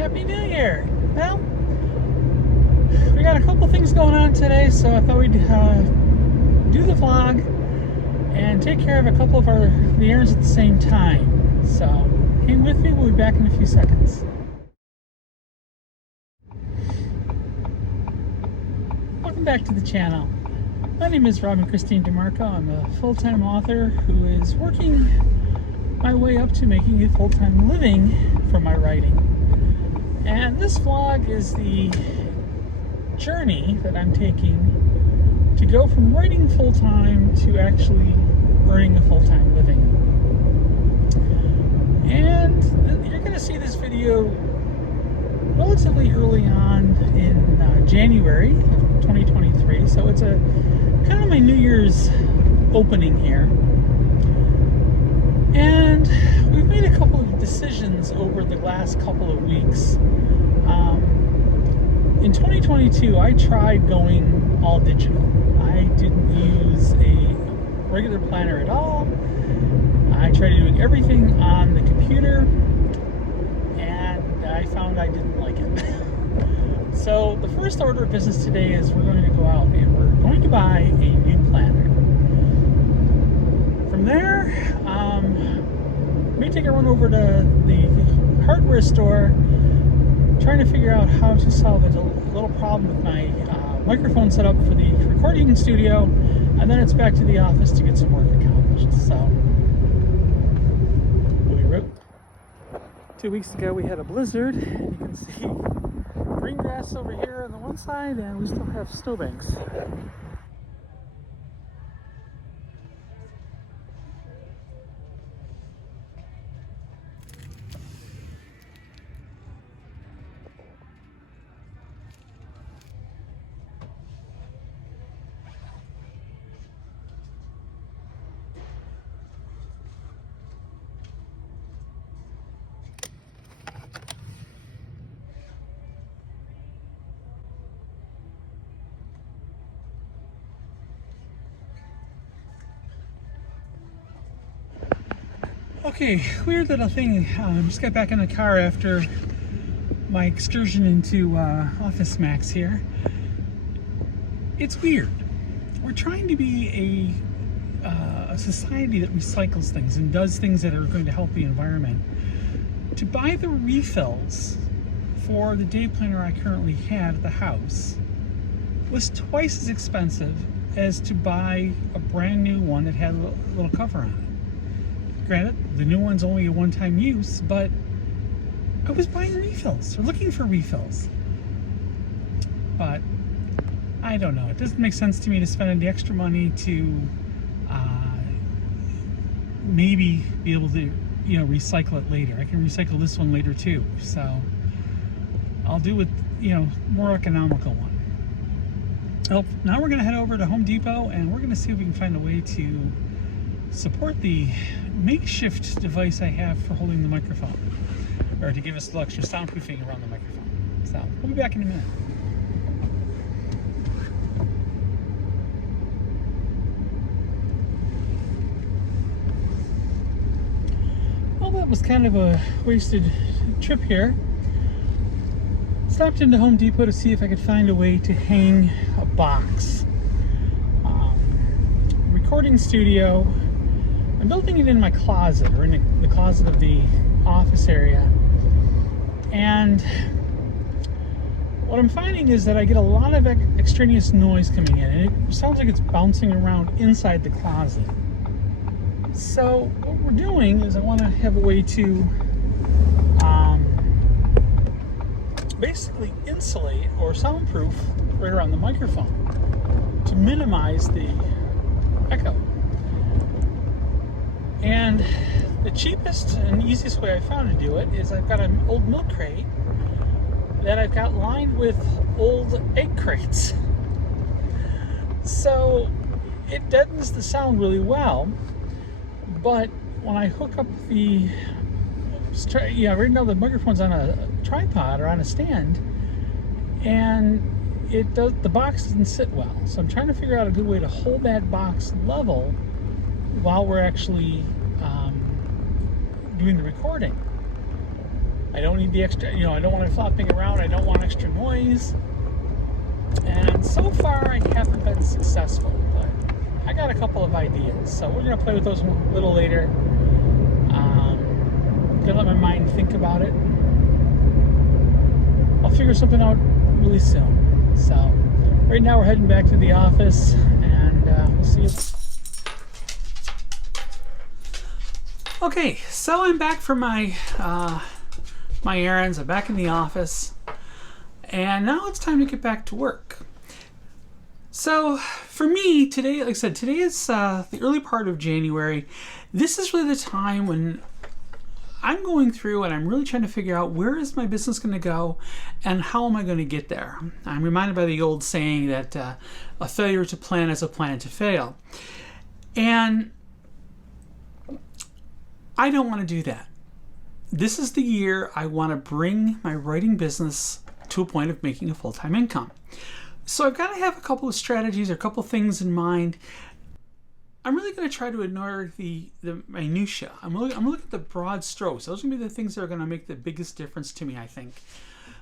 Happy New Year! Well, we got a couple things going on today, so I thought we'd do the vlog and take care of a couple of the errands at the same time. So hang with me, we'll be back in a few seconds. Welcome back to the channel. My name is Robin Christine DeMarco. I'm a full-time author who is working my way up to making a full-time living from my writing. And this vlog is the journey that I'm taking to go from writing full-time to actually earning a full-time living. And you're going to see this video relatively early on in January of 2023, so it's a kind of my New Year's opening here. And we've made a couple of decisions over the last couple of weeks. In 2022, I tried going all digital. I didn't use a regular planner at all. I tried doing everything on the computer, and I found I didn't like it. So the first order of business today is we're going to go out and we're going to buy a new planner. From there, we take a run over to the hardware store, trying to figure out how to solve a little problem with my microphone setup for the recording studio, and then it's back to the office to get some work accomplished. So, movie route. 2 weeks ago we had a blizzard. You can see green grass over here on the one side, and we still have snowbanks. Okay, weird little thing. Just got back in the car after my excursion into Office Max here. It's weird. We're trying to be a society that recycles things and does things that are going to help the environment. To buy the refills for the day planner I currently had at the house was twice as expensive as to buy a brand new one that had a little cover on it. Granted, the new one's only a one-time use, but I was buying refills, or looking for refills. But I don't know. It doesn't make sense to me to spend the extra money to maybe be able to, recycle it later. I can recycle this one later too, so I'll do with, more economical one. Oh, now we're going to head over to Home Depot, and we're going to see if we can find a way to support the makeshift device I have for holding the microphone, or to give us a little extra soundproofing around the microphone. So we'll be back in a minute. Well, that was kind of a wasted trip here. Stopped into Home Depot to see if I could find a way to hang a box. Recording studio. I'm building it in my closet, or in the closet of the office area. And what I'm finding is that I get a lot of extraneous noise coming in, and it sounds like it's bouncing around inside the closet. So what we're doing is I want to have a way to basically insulate or soundproof right around the microphone to minimize the echo. And the cheapest and easiest way I found to do it is I've got an old milk crate that I've got lined with old egg crates. So it deadens the sound really well, but when I hook up right now the microphone's on a tripod or on a stand, and the box doesn't sit well. So I'm trying to figure out a good way to hold that box level while we're actually doing the recording. I don't need the extra, I don't want it flopping around. I don't want extra noise. And so far, I haven't been successful, but I got a couple of ideas. So we're going to play with those a little later. Gonna let my mind think about it. I'll figure something out really soon. So right now we're heading back to the office, and we'll see you. Okay, so I'm back from my my errands. I'm back in the office, and now it's time to get back to work. So for me today, like I said, today is the early part of January. This is really the time when I'm going through and I'm really trying to figure out where is my business going to go and how am I going to get there. I'm reminded by the old saying that a failure to plan is a plan to fail. And I don't want to do that. This is the year I want to bring my writing business to a point of making a full-time income. So I've got to have a couple of strategies or a couple of things in mind. I'm really going to try to ignore the minutia. I'm going to look at the broad strokes. Those are going to be the things that are going to make the biggest difference to me, I think.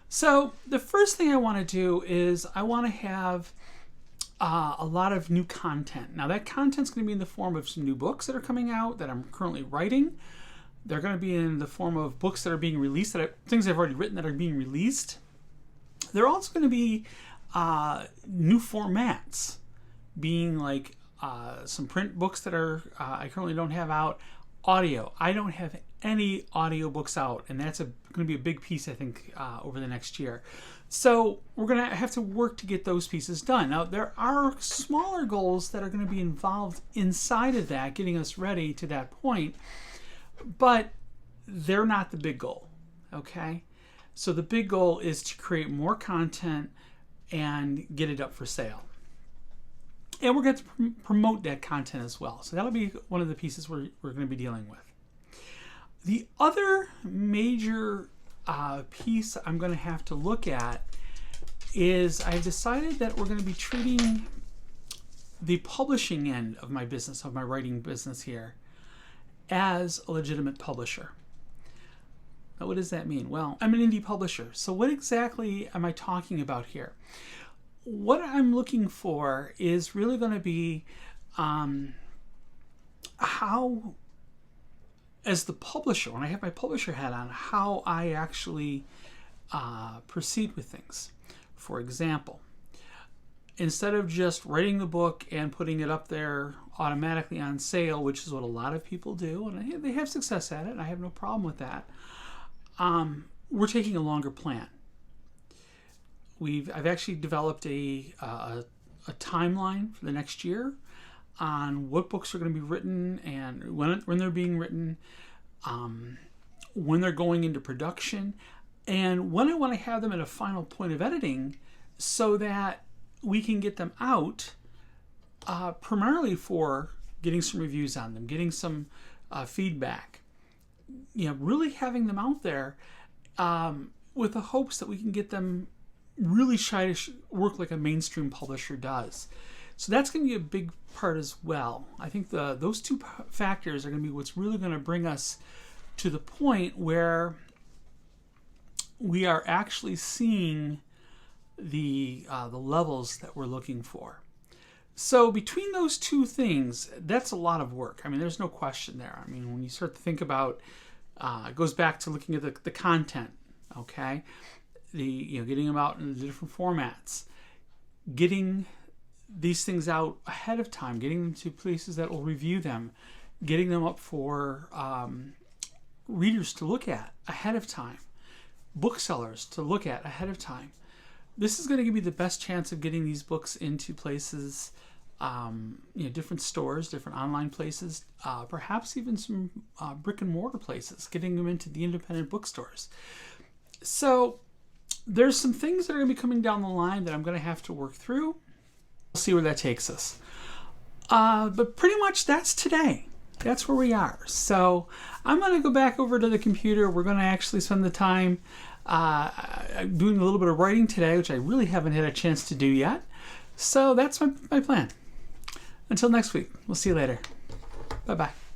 So the first thing I want to do is I want to have a lot of new content. Now that content's going to be in the form of some new books that are coming out that I'm currently writing. They're going to be in the form of books that are being released, things I've already written that are being released. They're also going to be new formats, being like some print books that are I currently don't have out. Audio. I don't have any audio books out, and that's going to be a big piece, I think, over the next year. So we're going to have to work to get those pieces done. Now, there are smaller goals that are going to be involved inside of that, getting us ready to that point, but they're not the big goal, okay? So the big goal is to create more content and get it up for sale. And we're going to promote that content as well. So that'll be one of the pieces we're going to be dealing with. The other major piece I'm going to have to look at is I've decided that we're going to be treating the publishing end of my business, of my writing business here, as a legitimate publisher. Now, what does that mean? Well, I'm an indie publisher. So what exactly am I talking about here? What I'm looking for is really going to be how, as the publisher, when I have my publisher hat on, how I actually proceed with things. For example, instead of just writing the book and putting it up there automatically on sale, which is what a lot of people do, and they have success at it, and I have no problem with that, we're taking a longer plan. I've actually developed a timeline for the next year on what books are going to be written and when they're being written, when they're going into production, and when I want to have them at a final point of editing so that we can get them out primarily for getting some reviews on them, getting some feedback, really having them out there with the hopes that we can get them really try to work like a mainstream publisher does. So that's going to be a big part as well. I think those two factors are going to be what's really going to bring us to the point where we are actually seeing the levels that we're looking for. So between those two things, that's a lot of work. I mean, there's no question there. I mean, when you start to think about, it goes back to looking at the content, okay? Getting them out in the different formats, getting these things out ahead of time, getting them to places that will review them, getting them up for readers to look at ahead of time, booksellers to look at ahead of time. This is going to give me the best chance of getting these books into places, different stores, different online places, perhaps even some brick and mortar places, getting them into the independent bookstores. So there's some things that are going to be coming down the line that I'm going to have to work through. We'll see where that takes us. But pretty much that's today. That's where we are. So I'm going to go back over to the computer. We're going to actually spend the time doing a little bit of writing today, which I really haven't had a chance to do yet. So that's my plan. Until next week. We'll see you later. Bye-bye.